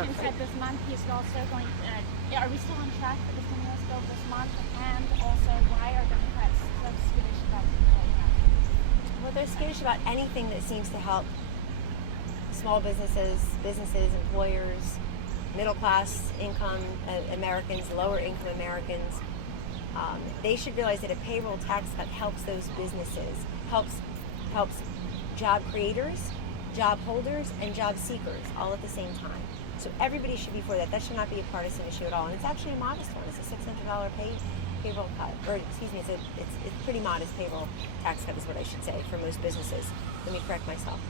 Manchin said this month he's also going. Are we still on track for the stimulus bill this month? And also, why are Democrats so skittish about the bill? Well, they're skittish about anything that seems to help small businesses, employers, middle class income Americans, lower income Americans. They should realize that a payroll tax cut helps those businesses, helps job creators, job holders, and job seekers all at the same time. So everybody should be for that. That should not be a partisan issue at all. And it's actually a modest one. It's a $600 payroll cut, or excuse me, it's pretty modest payroll tax cut is what I should say for most businesses. Let me correct myself.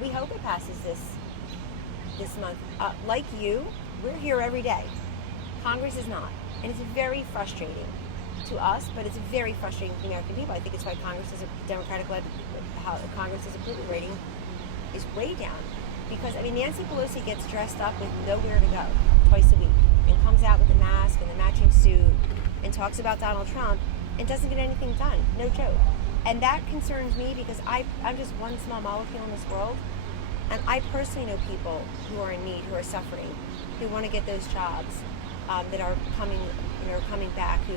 We hope it passes this month. Like you, we're here every day. Congress is not, and it's very frustrating to us, but it's very frustrating to the American people. I think it's why Congress is a Democratic-led Congress's approval rating is way down. Because, I mean, Nancy Pelosi gets dressed up with nowhere to go twice a week and comes out with a mask and a matching suit and talks about Donald Trump and doesn't get anything done. No joke. And that concerns me because I'm just one small molecule in this world. And I personally know people who are in need, who are suffering, who want to get those jobs that are coming back, who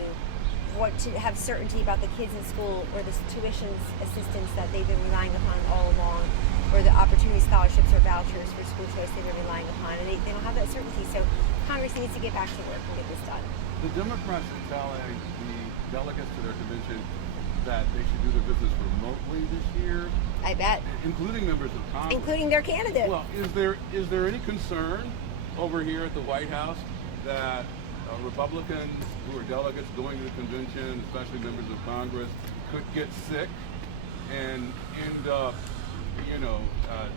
want to have certainty about the kids in school or the tuition assistance that they've been relying upon all along, or the opportunity scholarships or vouchers for school choice they've been relying upon, and they don't have that certainty. So Congress needs to get back to work and get this done. The Democrats are telling the delegates to their convention that they should do their business remotely this year. I bet. Including members of Congress. Including their candidate. Well, is there any concern over here at the White House that Republicans who are delegates going to the convention, especially members of Congress, could get sick and end up,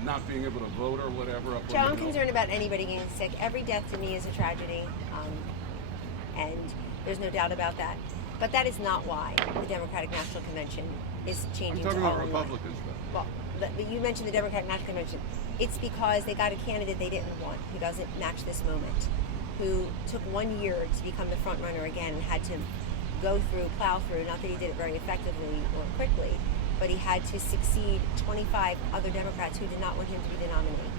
not being able to vote or whatever? Joe, I'm concerned about anybody getting sick. Every death to me is a tragedy, and there's no doubt about that. But that is not why the Democratic National Convention is changing. I'm talking to about all-in-one. Republicans, though. Well, you mentioned the Democratic National Convention. It's because they got a candidate they didn't want, who doesn't match this moment, who took 1 year to become the front runner again and had to plow through, not that he did it very effectively or quickly, but he had to succeed 25 other Democrats who did not want him to be the nominee.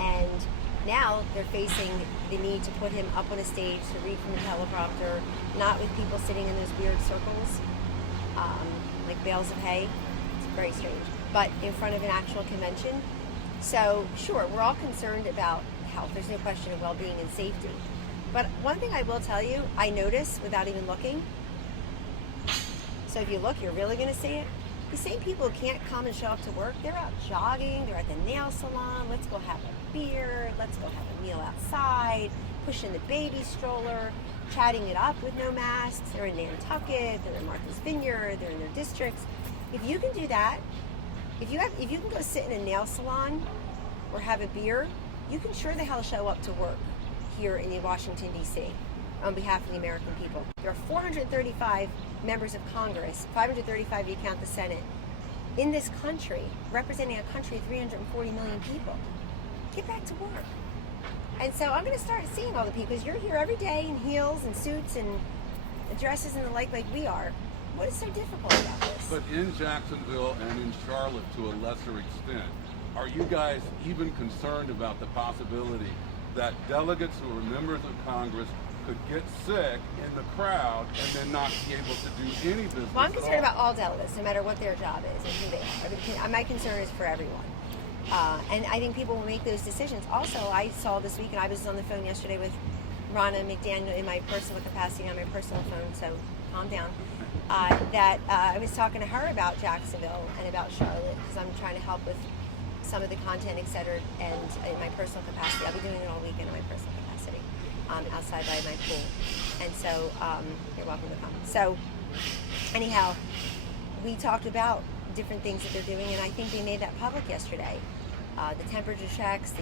And now they're facing the need to put him up on a stage to read from a teleprompter, not with people sitting in those weird circles, like bales of hay. It's very strange. But in front of an actual convention. So, sure, we're all concerned about health. There's no question of well-being and safety. But one thing I will tell you, I notice without even looking, so if you look, you're really going to see it. The same people who can't come and show up to work, they're out jogging, they're at the nail salon, let's go have a beer, let's go have a meal outside, pushing the baby stroller, chatting it up with no masks. They're in Nantucket, they're in Martha's Vineyard, they're in their districts. If you can do that, if you can go sit in a nail salon or have a beer, you can sure the hell show up to work here in Washington, D.C. on behalf of the American people. There are 435 members of Congress, 535 if you count the Senate, in this country, representing a country of 340 million people. Get back to work. And so I'm going to start seeing all the people, because you're here every day in heels and suits and dresses and the like we are. What is so difficult about this? But in Jacksonville and in Charlotte, to a lesser extent, are you guys even concerned about the possibility that delegates who are members of Congress could get sick in the crowd and then not be able to do any business? Well, I'm concerned about all delegates, no matter what their job is and who they are. I mean, my concern is for everyone. And I think people will make those decisions. Also, I saw this week, and I was on the phone yesterday with Ronna McDaniel in my personal capacity on my personal phone, so calm down, that I was talking to her about Jacksonville and about Charlotte, because I'm trying to help with some of the content, et cetera, and in my personal capacity. I'll be doing it all weekend in my personal capacity, outside by my pool. And so, you're welcome to come. So, anyhow, we talked about different things that they're doing, and I think they made that public yesterday. The temperature checks,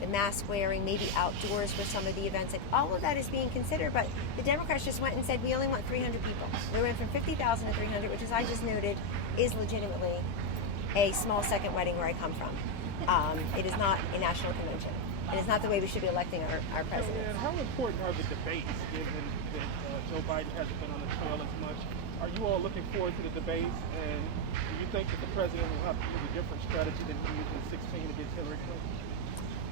the mask wearing, maybe outdoors for some of the events, like all of that is being considered, but the Democrats just went and said, we only want 300 people. We went from 50,000 to 300, which, as I just noted, is legitimately a small second wedding where I come from. It is not a national convention. And it's not the way we should be electing our president. And how important are the debates, given that Joe Biden hasn't been on the trail as much? Are you all looking forward to the debates? And do you think that the president will have to use a different strategy than he used in 2016 against Hillary Clinton?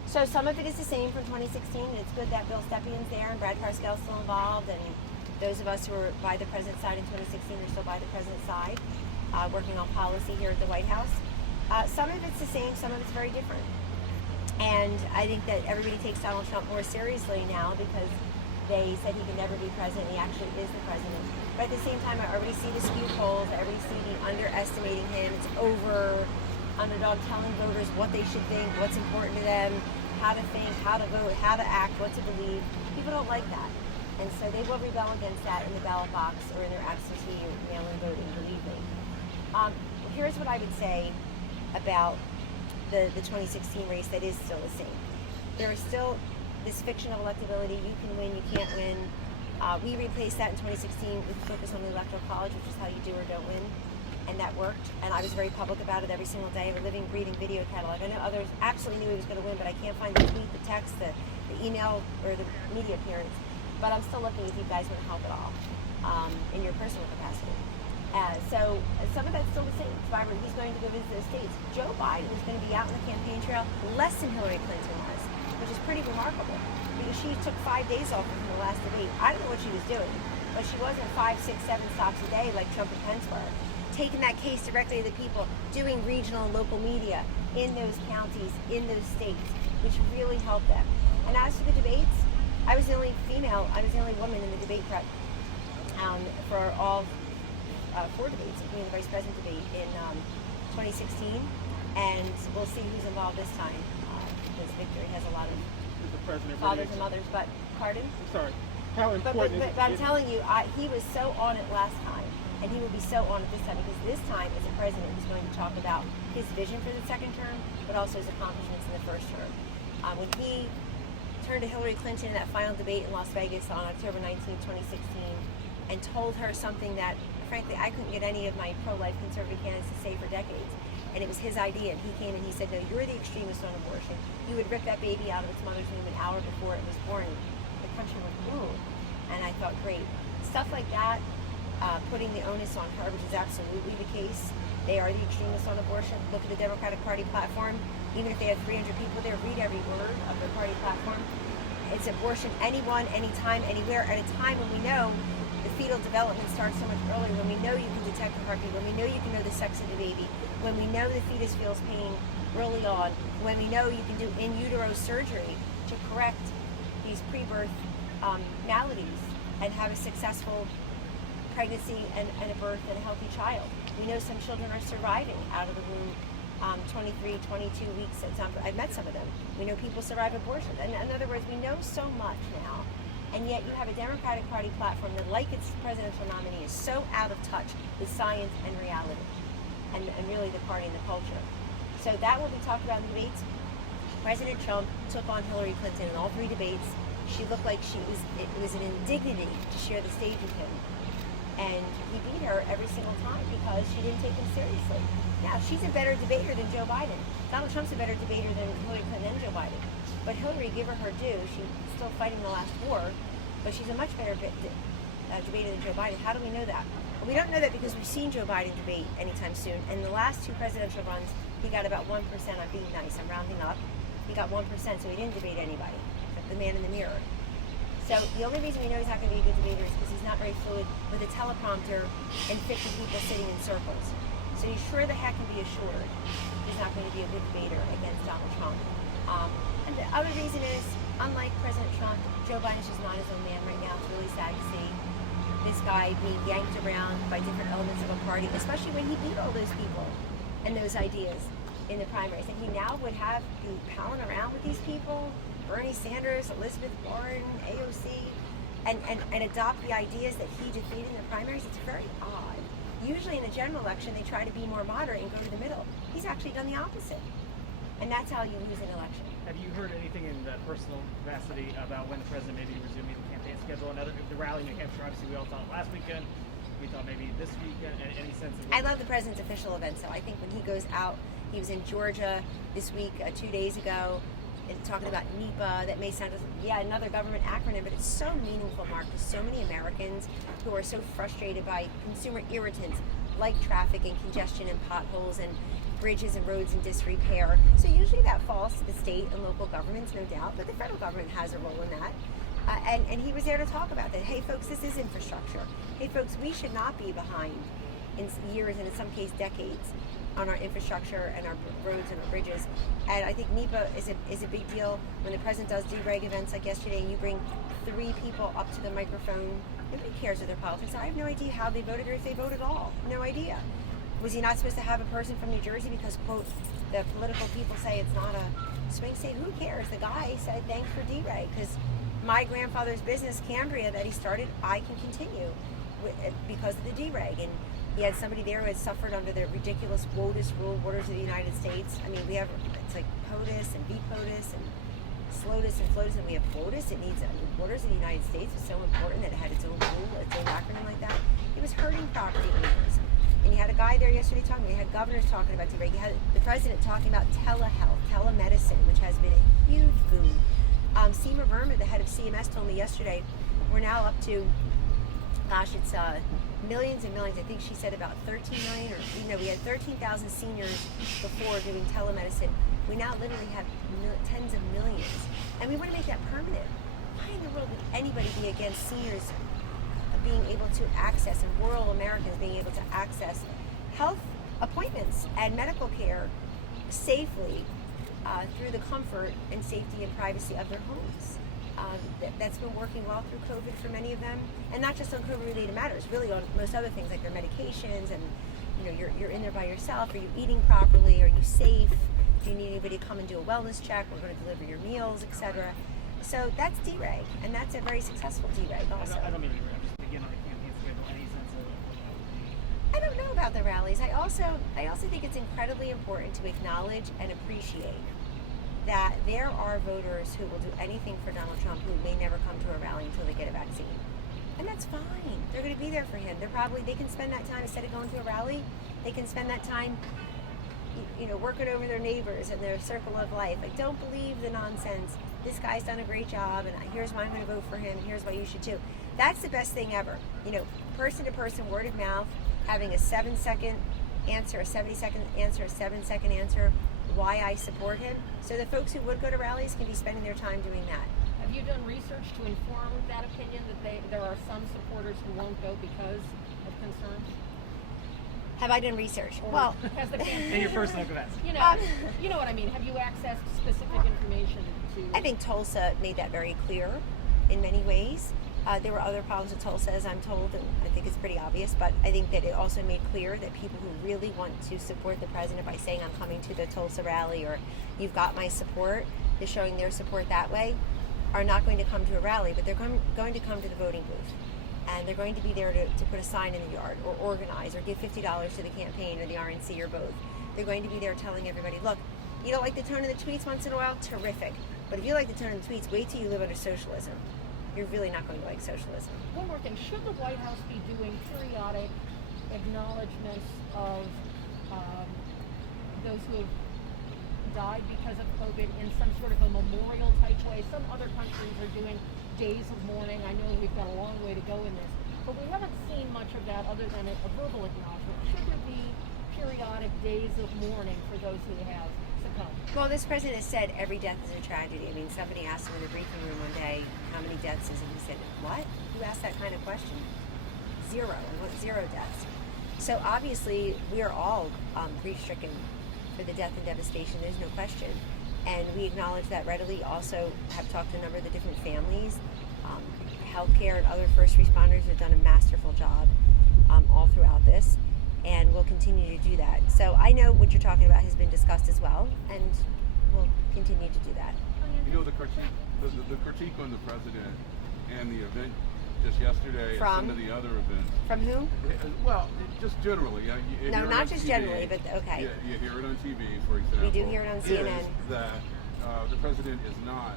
So some of it is the same from 2016, and it's good that Bill Stepien's there and Brad Parscale's still involved, and those of us who were by the president's side in 2016 are still by the president's side, working on policy here at the White House. Some of it's the same, some of it's very different. And I think that everybody takes Donald Trump more seriously now because they said he could never be president. He actually is the president. But at the same time, I already see the skewed polls. I already see the underestimating him. It's over underdog telling voters what they should think, what's important to them, how to think, how to vote, how to act, what to believe. People don't like that. And so they will rebel against that in the ballot box or in their absentee or mail-in voting, believe me. Here's what I would say about the 2016 race that is still the same. There is still this fiction of electability. You can win, you can't win. We replaced that in 2016 with focus on the electoral college, which is how you do or don't win. And that worked. And I was very public about it every single day. I have a living, breathing video catalog. I know others absolutely knew he was going to win, but I can't find the tweet, the text, the email, or the media appearance. But I'm still looking if you guys want to help at all in your personal capacity. So some of that's still the same. Survivor, he's going to go visit the states. Joe Biden is going to be out on the campaign trail less than Hillary Clinton was, which is pretty remarkable because she took 5 days off from the last debate. I don't know what she was doing, but she wasn't 5, 6, 7 stops a day like Trump and Pence were. Taking that case directly to the people, doing regional and local media in those counties, in those states, which really helped them. And as for the debates, I was the only female, I was the only woman in the debate prep for all 4 debates, including the vice president debate in 2016. And we'll see who's involved this time, because Victory has a lot of The president fathers and mothers. But, pardon? I'm sorry. How But important I'm telling you, he was so on it last time, and he will be so on it this time, because this time, as a president, he's going to talk about his vision for the second term, but also his accomplishments in the first term. When he turned to Hillary Clinton in that final debate in Las Vegas on October 19, 2016, and told her something that, frankly, I couldn't get any of my pro-life conservative candidates to say for decades. And it was his idea, and he came and he said, no, you're the extremist on abortion. You would rip that baby out of its mother's womb an hour before it was born. The country went, ooh. And I thought, great. Stuff like that, putting the onus on her, which is absolutely the case. They are the extremists on abortion. Look at the Democratic Party platform. Even if they have 300 people there, read every word of their party platform. It's abortion anyone, anytime, anywhere, at a time when we know the fetal development starts so much earlier, when we know you can detect the heartbeat, when we know you can know the sex of the baby, when we know the fetus feels pain early on, when we know you can do in utero surgery to correct these pre-birth maladies and have a successful pregnancy and a birth and a healthy child. We know some children are surviving out of the womb 23, 22 weeks. I've met some of them. We know people survive abortion. And in other words, we know so much now. And yet you have a Democratic Party platform that, like its presidential nominee, is so out of touch with science and reality and really the party and the culture. So that will be talked about in the debates. President Trump took on Hillary Clinton in all 3 debates. She looked like it was an indignity to share the stage with him. And he beat her every single time because she didn't take him seriously. Now, she's a better debater than Joe Biden. Donald Trump's a better debater than Hillary Clinton and Joe Biden. But Hillary, give her due. She's still fighting the last war, but she's a much better debater than Joe Biden. How do we know that? Well, we don't know that because we've seen Joe Biden debate anytime soon. And the last 2 presidential runs, he got about 1%. I'm being nice. I'm rounding up. He got 1%, so he didn't debate anybody. The man in the mirror. So the only reason we know he's not going to be a good debater is because he's not very fluid with a teleprompter and 50 people sitting in circles. So you sure the heck can be assured he's not going to be a good debater against Donald Trump. And the other reason is, unlike President Trump, Joe Biden's just not his own man right now. It's really sad to see this guy being yanked around by different elements of a party, especially when he beat all those people and those ideas in the primaries. And he now would have be palling around with these people, Bernie Sanders, Elizabeth Warren, AOC, and adopt the ideas that he defeated in the primaries. It's very odd. Usually in the general election, they try to be more moderate and go to the middle. He's actually done the opposite. And that's how you lose an election. Have you heard anything in the personal capacity about when the president may be resuming the campaign schedule? Another, the rally in New Hampshire, obviously we all thought last weekend. We thought maybe this weekend. Any sense of? I love the president's official events. So I think when he goes out, he was in Georgia this week, 2 days ago, and talking about NEPA. That may sound another government acronym, but it's so meaningful, Mark, to so many Americans who are so frustrated by consumer irritants like traffic and congestion and potholes and bridges and roads in disrepair. So usually that falls to the state and local governments, no doubt, but the federal government has a role in that. And he was there to talk about that. Hey folks, this is infrastructure. Hey folks, we should not be behind in years and in some case decades on our infrastructure and our roads and our bridges. And I think NEPA is a big deal. When the president does dereg events like yesterday, you bring 3 people up to the microphone. Nobody cares what their politics are. I have no idea how they voted or if they voted at all. No idea. Was he not supposed to have a person from New Jersey because, quote, the political people say it's not a swing state? Who cares? The guy said thanks for dereg because my grandfather's business, Cambria, that he started, I can continue because of the dereg. And he had somebody there who had suffered under the ridiculous WOTUS rule, Waters of the United States. I mean, we have, it's like POTUS and VPOTUS and SLOTUS and FLOTUS, and we have WOTUS. It needs, Waters of the United States was so important that it had its own rule, its own acronym like that. It was hurting property owners. And you had a guy there yesterday talking, you had governors talking about dereg, you had the president talking about telehealth, telemedicine, which has been a huge boom. Seema Verma, the head of CMS, told me yesterday, we're now up to, gosh, it's millions and millions. I think she said about 13 million, or we had 13,000 seniors before doing telemedicine. We now literally have tens of millions, and we want to make that permanent. Why in the world would anybody be against seniors being able to access, and rural Americans being able to access health appointments and medical care safely through the comfort and safety and privacy of their homes? That's been working well through COVID for many of them, and not just on COVID-related matters, really on most other things like their medications, and you're in there by yourself. Are you eating properly? Are you safe? Do you need anybody to come and do a wellness check? We're going to deliver your meals, etc. So that's dereg, and that's a very successful dereg also. I don't mean to interrupt. Just begin on the campaign schedule. Any sense of? I don't know about the rallies. I also think it's incredibly important to acknowledge and appreciate that there are voters who will do anything for Donald Trump who may never come to a rally until they get a vaccine. And that's fine. They're going to be there for him. They can spend that time, instead of going to a rally, they can spend that time, working over their neighbors and their circle of life. Like, don't believe the nonsense. This guy's done a great job, and here's why I'm going to vote for him. Here's why you should too. That's the best thing ever. Person to person, word of mouth, having a 7-second answer, a 70-second answer, a 7-second answer, why I support him. So the folks who would go to rallies can be spending their time doing that. Have you done research to inform that opinion that there are some supporters who won't go because of concerns? Have I done research? Or well, has the campaign, In your personal capacity. you know what I mean. Have you accessed specific information to? I think Tulsa made that very clear in many ways. There were other problems with Tulsa, as I'm told, and I think it's pretty obvious, but I think that it also made clear that people who really want to support the president by saying I'm coming to the Tulsa rally, or you've got my support, is showing their support that way, are not going to come to a rally, but they're going to come to the voting booth. And they're going to be there to put a sign in the yard, or organize, or give $50 to the campaign or the RNC, or both. They're going to be there telling everybody, look, you don't like the tone of the tweets once in a while? Terrific. But if you like the tone of the tweets, wait till you live under socialism. You're really not going to like socialism. One more thing. Should the White House be doing periodic acknowledgments of those who have died because of COVID in some sort of a memorial type way? Some other countries are doing days of mourning. I know we've got a long way to go in this, but we haven't seen much of that other than a verbal acknowledgement. Should there be periodic days of mourning for those who have succumbed? Well, this president has said every death is a tragedy. I mean, somebody asked him in the briefing room one day, how many deaths is it? He said, what? Who asked that kind of question? 0. What? 0 deaths. So obviously, we are all grief-stricken for the death and devastation. There's no question. And we acknowledge that readily. Also have talked to a number of the different families. Healthcare and other first responders have done a masterful job all throughout this, and we'll continue to do that. So I know what you're talking about has been discussed as well, and we'll continue to do that. The critique on the president and the event just yesterday and some of the other events. From who? Well, just generally. You No, hear it not on just TV. generally, but okay. You hear it on TV, for example. We do hear it on CNN. Is that the president is not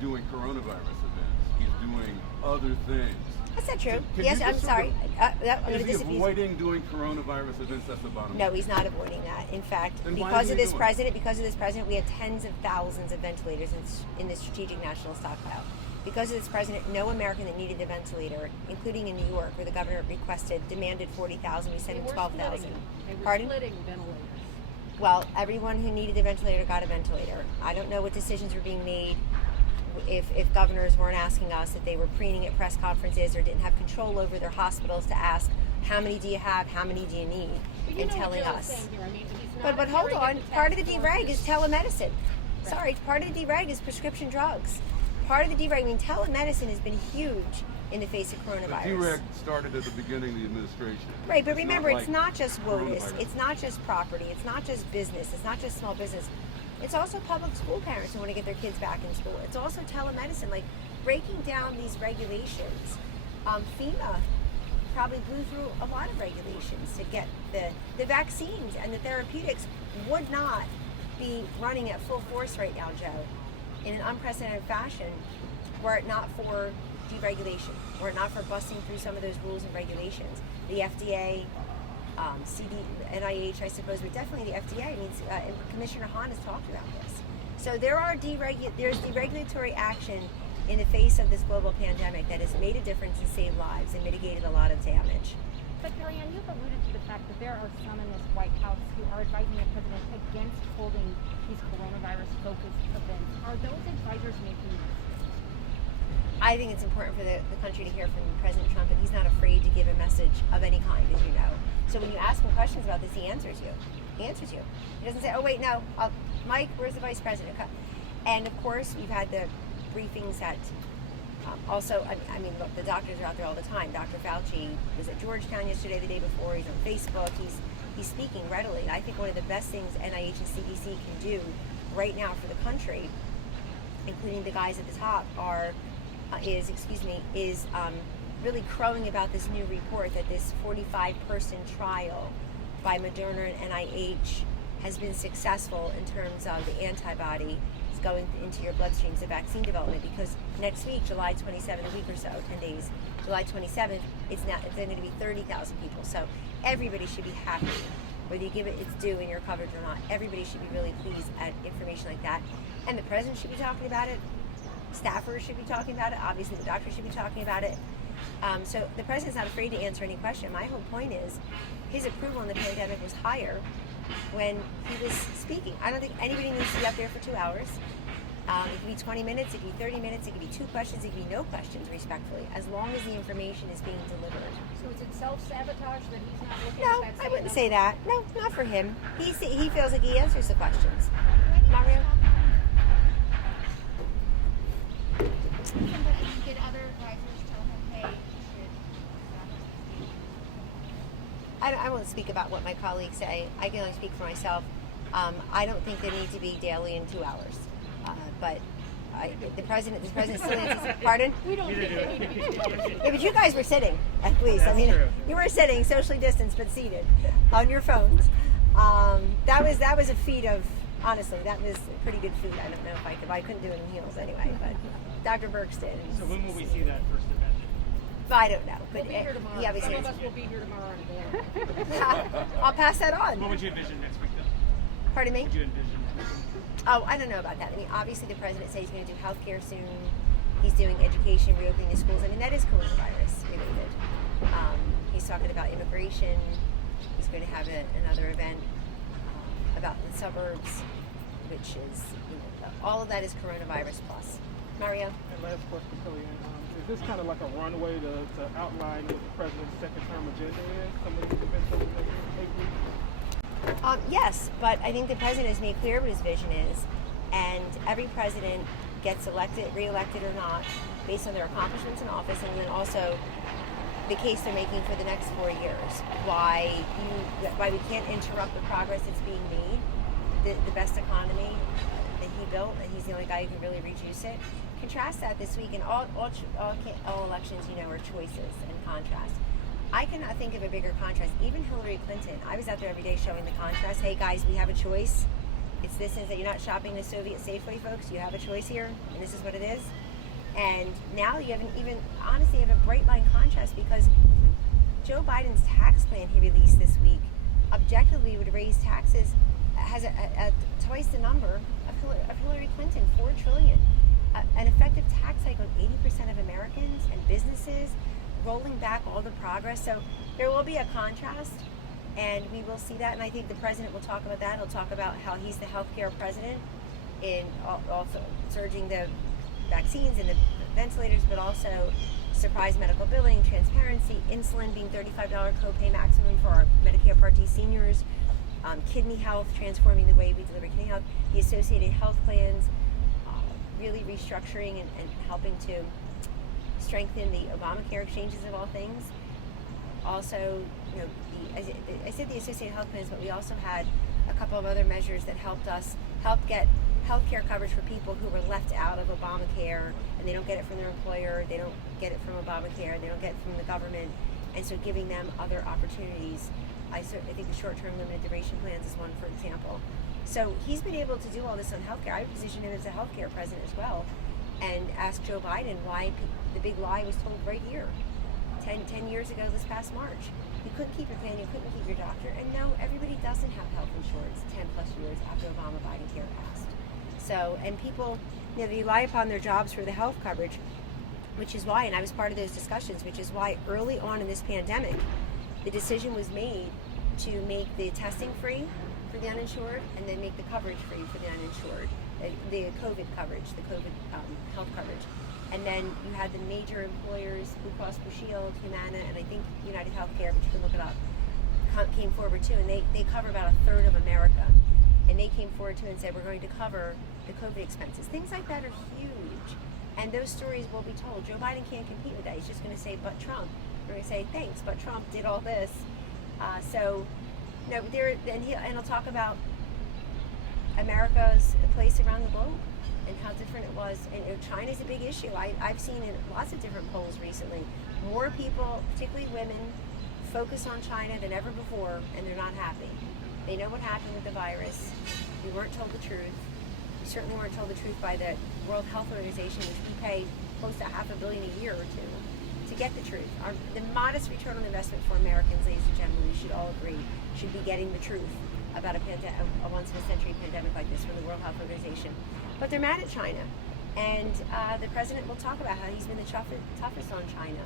doing coronavirus events. He's doing other things. That's not true. Can Yes, you I'm just sorry. I'm going Is to he disabuse. avoiding doing coronavirus events? That's the bottom line. No, he's not avoiding that. In fact, Then why because is of he this doing it? president, we have tens of thousands of ventilators in the strategic national stockpile. Because of this president, no American that needed a ventilator, including in New York, where the governor demanded 40,000, we sent him 12,000. They were Pardon? splitting ventilators. Well, everyone who needed a ventilator got a ventilator. I don't know what decisions were being made if governors weren't asking us, if they were preening at press conferences or didn't have control over their hospitals to ask, how many do you have, how many do you need, But you and know what telling Joe's us. saying here. I mean, he's not But hold hearing on, that the part of the task dereg force is telemedicine. Sorry, part of the dereg is prescription drugs. Part of the dereg, I mean, telemedicine has been huge in the face of The coronavirus. dereg started at the beginning of the administration. Right, but It's remember, not it's like not just WOTUS, coronavirus. it's not just property, it's not just business, it's not just small business. It's also public school parents who want to get their kids back in school. It's also telemedicine, like breaking down these regulations. FEMA probably blew through a lot of regulations to get the vaccines and the therapeutics would not be running at full force right now, Joe, in an unprecedented fashion, were it not for deregulation, were it not for busting through some of those rules and regulations. The FDA, NIH, I suppose, but definitely the FDA. I mean, Commissioner Hahn has talked about this. So there's deregulatory action in the face of this global pandemic that has made a difference and saved lives and mitigated a lot of damage. But Kellyanne, you've alluded to the fact that there are some in this White House who are advising the president against holding these coronavirus-focused events. Are those advisors making mistakes? I think it's important for the country to hear from President Trump, and he's not afraid to give a message of any kind, as you know. So when you ask him questions about this, he answers you. He answers you. He doesn't say, oh, wait, no, Mike, where's the vice president? And, of course, you've had the briefings at also, I mean, look, the doctors are out there all the time. Dr. Fauci was at Georgetown yesterday, the day before. He's on Facebook. He's speaking readily. I think one of the best things NIH and CDC can do right now for the country, including the guys at the top, is really crowing about this new report that this 45-person trial by Moderna and NIH has been successful in terms of the antibody going into your bloodstreams of vaccine development, because next week, July 27th, a week or so, 10 days, July 27th, it's going to be 30,000 people. So everybody should be happy, whether you give it its due and you're covered or not. Everybody should be really pleased at information like that. And the president should be talking about it. Staffers should be talking about it. Obviously, the doctors should be talking about it. So the president's not afraid to answer any question. My whole point is his approval in the pandemic was higher when he was speaking. I don't think anybody needs to be up there for 2 hours. It could be 20 minutes, it could be 30 minutes, it could be 2 questions, it could be no questions, respectfully, as long as the information is being delivered. So is it self-sabotage that he's not looking No, at that? I wouldn't say that. No, not for him. He feels like he answers the questions. Mario? Did other advisors tell him, hey, you should stop? I won't speak about what my colleagues say. I can only speak for myself. I don't think they need to be daily in 2 hours. But the president still answers. Pardon? We don't think they need to be together. Yeah, but you guys were sitting, at least. That's I mean, true. you were sitting, socially distanced, but seated on your phones. That was a feat of, honestly, that was pretty good food. I don't know if I couldn't do it in heels anyway, but Dr. Burks did. So when will we see that first event? I don't know, We'll but be here tomorrow. he obviously Some of us answered. will be here tomorrow on I'll pass that What on. would you envision next week, though? Pardon me? What would you envision next week? Oh, I don't know about that. I mean, obviously the president said he's going to do healthcare soon. He's doing education, reopening the schools. I mean, that is coronavirus related. He's talking about immigration. He's going to have another event about the suburbs, which is, all of that is coronavirus plus. Mario? And last question, Kellyanne. Is this kind of like a runway to outline what the president's second term agenda is? Some of these events over the next 8 weeks? Yes, but I think the president has made clear what his vision is, and every president gets elected, re-elected or not, based on their accomplishments in office, and then also the case they're making for the next 4 years. Why we can't interrupt the progress that's being made, the best economy that he built, and he's the only guy who can really reduce it. Contrast that this week, and all elections, are choices and contrast. I cannot think of a bigger contrast. Even Hillary Clinton, I was out there every day showing the contrast. Hey guys, we have a choice. It's this and that. You're not shopping the Soviet Safeway, folks. You have a choice here, and this is what it is. And now you have honestly a bright line contrast, because Joe Biden's tax plan he released this week objectively would raise taxes, has a twice the number of Hillary Clinton, $4 trillion. An effective tax hike on 80% of Americans and businesses, rolling back all the progress. So there will be a contrast, And we will see that, and I think the president will talk about that. He'll talk about how he's the healthcare president in also surging the vaccines and the ventilators, but also surprise medical billing, transparency, insulin being $35 copay maximum for our Medicare Part D seniors, kidney health, transforming the way we deliver kidney health, the associated health plans, really restructuring and helping to strengthen the Obamacare exchanges of all things. Also, I said the associated health plans, but we also had a couple of other measures that help get health care coverage for people who were left out of Obamacare, and they don't get it from their employer, they don't get it from Obamacare, they don't get it from the government, and so giving them other opportunities. I think the short-term limited duration plans is one, for example. So he's been able to do all this on healthcare. I position him as a healthcare president as well, and ask Joe Biden why the big lie was told right here 10 years ago this past March. You couldn't keep your plan, you couldn't keep your doctor, and no, everybody doesn't have health insurance 10 plus years after Obama-Biden-Care passed. So, and people, they rely upon their jobs for the health coverage, which is why, and I was part of those discussions, which is why early on in this pandemic, the decision was made to make the testing free for the uninsured, and then make the coverage free for the uninsured, the COVID coverage, the COVID health coverage. And then you had the major employers, Blue Cross Blue Shield, Humana, and I think United Healthcare, but you can look it up, came forward too, and they cover about a third of America. And they came forward too and said, we're going to cover the COVID expenses. Things like that are huge. And those stories will be told. Joe Biden can't compete with that. He's just going to say, but Trump. We're going to say, thanks, but Trump did all this. And he'll talk about America's place around the globe and how different it was. And China's a big issue. I've seen in lots of different polls recently, more people, particularly women, focus on China than ever before, and they're not happy. They know what happened with the virus. We weren't told the truth. We certainly weren't told the truth by the World Health Organization, which we pay close to $500 million a year to get the truth. The modest return on investment for Americans, ladies and gentlemen, we should all agree, should be getting the truth about a once-in-a-century pandemic like this from the World Health Organization. But they're mad at China. And the president will talk about how he's been the toughest on China.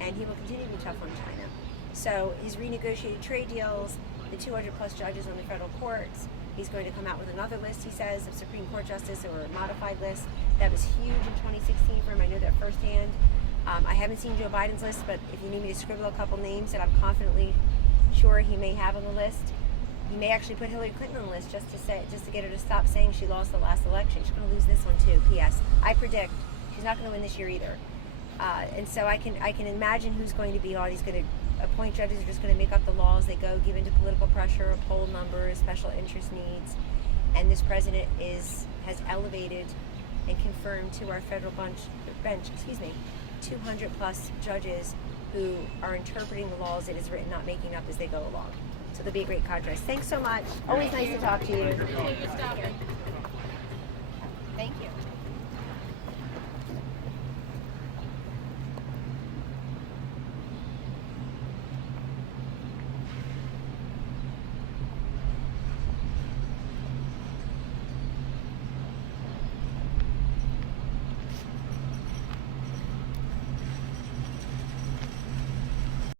And he will continue to be tough on China. So his renegotiated trade deals, the 200 plus judges on the federal courts, he's going to come out with another list, he says, of Supreme Court justice, or a modified list. That was huge in 2016 for him. I know that firsthand. I haven't seen Joe Biden's list, but if you need me to scribble a couple names that I'm confidently sure he may have on the list, he may actually put Hillary Clinton on the list just to get her to stop saying she lost the last election. She's going to lose this one too. P.S. I predict she's not going to win this year either. And so I can imagine who's going to be on. He's going to appoint judges who are just going to make up the law as they go, give into political pressure, poll numbers, special interest needs. And this president has elevated and confirmed to our federal bench, 200 plus judges who are interpreting the laws it is written, not making up as they go along. So there'll be a great contrast. Thanks so much. Always nice to talk to you. Thank you, Stephen.